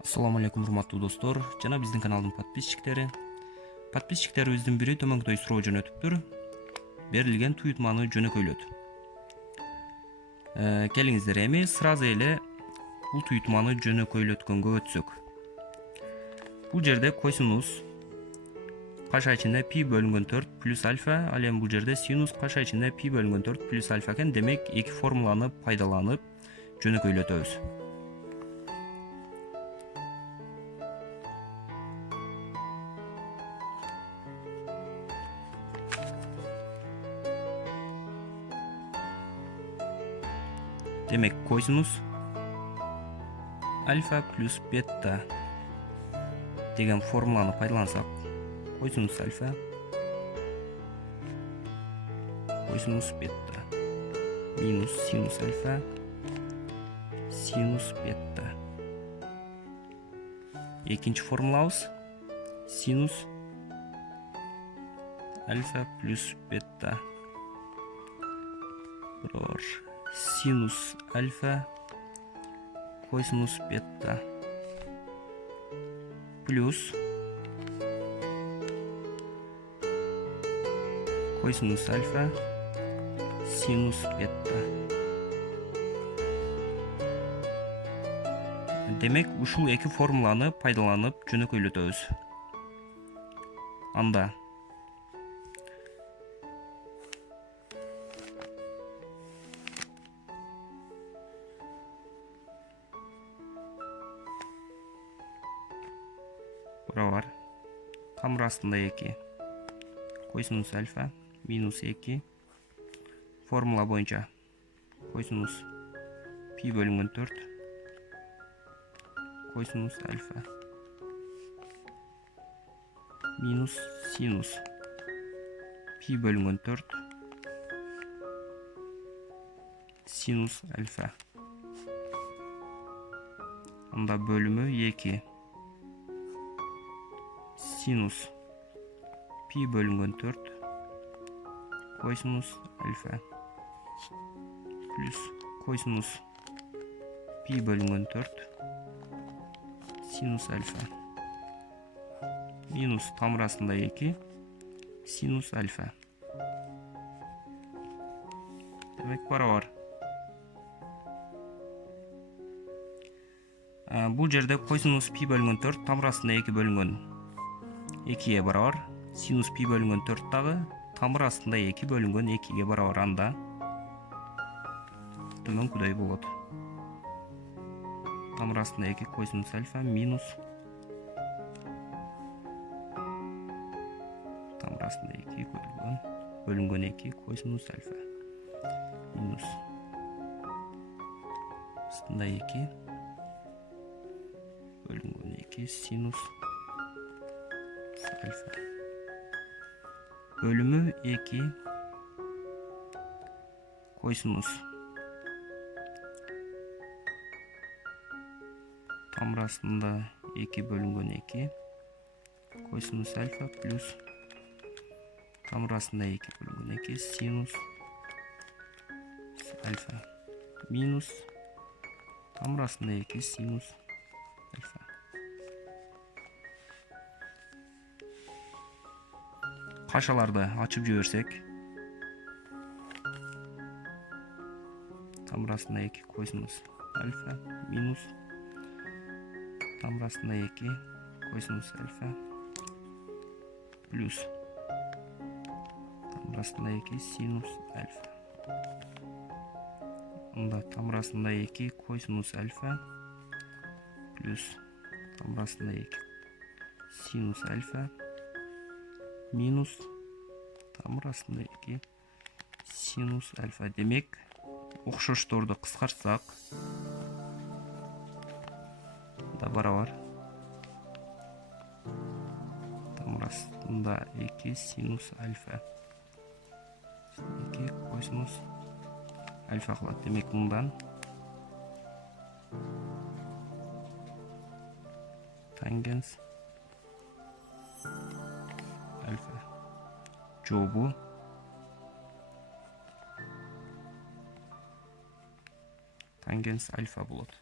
Assalamu alaikum урматтуу достор жана биздин каналдын подписчиктери. Подписчиктерибиздин бири төмөнкөдөй суроо жөнөтүптүр. Берилген туютманы жөнөкөйлөт. Келиңиздер эми сразу эле бул туютманы жөнөкөйлөткөнгө өтсөк. Бул жерде косинус каша ичинде пи бөлүнгөн 4 плюс альфа, ал эми бул жерде синус каша ичинде пи бөлүнгөн 4 плюс альфа экен. Демек эки формуланы пайдаланып жөнөкөйлөтөбүз. Демек косинус альфа плюс бета деген формуланы пайдалансак, косинус альфа косинус бета минус синус альфа синус бета. Экинчи формулабыз синус альфа плюс бета синус альфа косинус бета плюс косинус альфа синус бета. Демек ушул эки формуланы пайдаланып жөнөкөйлөтөбүз. Анда бар тамыр астында 2 косинус альфа минус 2 формула боюнча косинус пи бөлүнгөн 4 косинус альфа минус синус пи бөлүнгөн 4 синус альфа. Анда бөлүмү 2 синус пи бөлүнгөн 4 косинус альфа плюс косинус пи бөлүнгөн 4 синус альфа минус тамыр астында 2 синус альфа. Демек барабар. Бул жерде косинус пи бөлүнгөн 4 тамыр астында 2 бөлүнгөн 2ге барабар. Синус пи бөлүнгөн 4 дагы тамыр астында 2 бөлүнгөн 2ге барабар. Анда төмөнкүдөй болот. Тамыр астында 2 косинус альфа минус тамыр астында 2 бөлүнгөн 2 косинус альфа минус астында 2 бөлүнгөн 2 синус альфа бөлүмү 2 косинус тамыр астында 2 бөлүнгөн 2 косинус альфа плюс тамыр астында 2 бөлүнгөн 2 синус альфа минус тамыр астында 2 синус альфа. Кашаларды ачып жиберсек, тамыр астында 2 косинус альфа минус тамыр астында 2 косинус альфа плюс тамыр астында 2 синус альфа. Анда тамыр астында 2 косинус альфа плюс тамыр астында 2 синус альфа минус тамыр астында 2 синус альфа. Демек окшошторду кыскартсак да барабар тамыр астында 2 синус альфа 2 косинус альфа кылат. Демек мындан тангенс альфа жобу тангенс альфа болот.